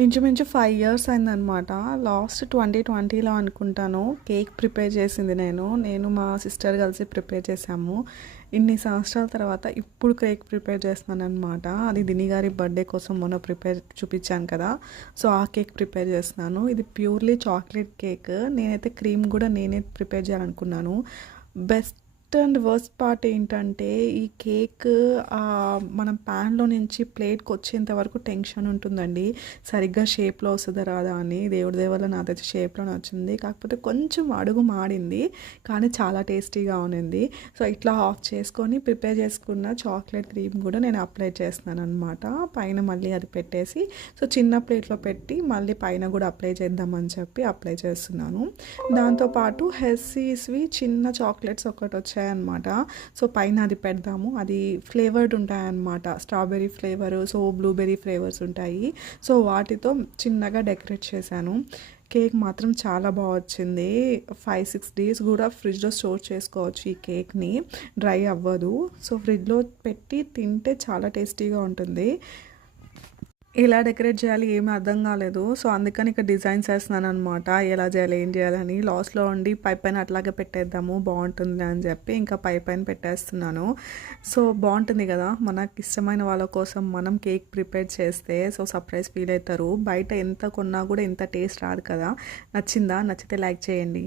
ఇంచుమించు 5 ఇయర్స్ అయిందనమాట. లాస్ట్ 2020లో అనుకుంటాను కేక్ ప్రిపేర్ చేసింది నేను మా సిస్టర్ కలిసి ప్రిపేర్ చేసాము. ఇన్ని సంవత్సరాల తర్వాత ఇప్పుడు కేక్ ప్రిపేర్ చేస్తున్నాననమాట. అది దిని గారి బర్త్డే కోసం మొన్న ప్రిపేర్ చూపించాను కదా, సో ఆ కేక్ ప్రిపేర్ చేస్తున్నాను. ఇది ప్యూర్లీ చాక్లెట్ కేక్. నేనైతే క్రీమ్ కూడా నేనే ప్రిపేర్ చేయాలనుకున్నాను. బెస్ట్ అండ్ వర్స్ట్ పార్ట్ ఏంటంటే ఈ కేక్ మనం ప్యాన్లో నుంచి ప్లేట్కి వచ్చేంత వరకు టెన్షన్ ఉంటుందండి. సరిగ్గా షేప్లో వస్తుందా రాదా అని. దేవుడి దేవల్ల నాదైతే షేప్లోనే వచ్చింది. కాకపోతే కొంచెం అడుగు మాడింది, కానీ చాలా టేస్టీగా ఉన్నింది. సో ఇట్లా ఆఫ్ చేసుకొని ప్రిపేర్ చేసుకున్న చాక్లెట్ క్రీమ్ కూడా నేను అప్లై చేస్తున్నాను అనమాట. పైన మళ్ళీ అది పెట్టేసి సో చిన్న ప్లేట్లో పెట్టి మళ్ళీ పైన కూడా అప్లై చేద్దామని చెప్పి అప్లై చేస్తున్నాను. దాంతోపాటు హెర్షీస్వి చిన్న చాక్లెట్స్ ఒకటి వచ్చాయన్నమాట. సో పైన అది పెడదాము. అది ఫ్లేవర్డ్ ఉంటాయన్నమాట. Strawberry flavour, so blueberry flavours ఉంటాయి. సో వాటితో చిన్నగా డెకరేట్ చేశాను. కేక్ మాత్రం చాలా బాగా వచ్చింది. 5-6 డేస్ కూడా ఫ్రిడ్జ్లో స్టోర్ చేసుకోవచ్చు ఈ కేక్ని, డ్రై అవ్వదు. సో ఫ్రిడ్జ్లో పెట్టి తింటే చాలా టేస్టీగా ఉంటుంది. ఎలా డెకరేట్ చేయాలి ఏమీ అర్థం కాలేదు. సో అందుకని ఇక్కడ డిజైన్స్ వేస్తున్నాను అనమాట. ఎలా చేయాలి ఏం చేయాలని. లాస్ట్లో ఉండి పైన అట్లాగే పెట్టేద్దాము బాగుంటుంది అని చెప్పి ఇంకా పైన పెట్టేస్తున్నాను. సో బాగుంటుంది కదా, మనకి ఇష్టమైన వాళ్ళ కోసం మనం కేక్ ప్రిపేర్ చేస్తే సో సర్ప్రైజ్ ఫీల్ అవుతారు. బయట ఎంత కొన్నా కూడా ఇంత టేస్ట్ రాదు కదా. నచ్చిందా? నచ్చితే లైక్ చేయండి.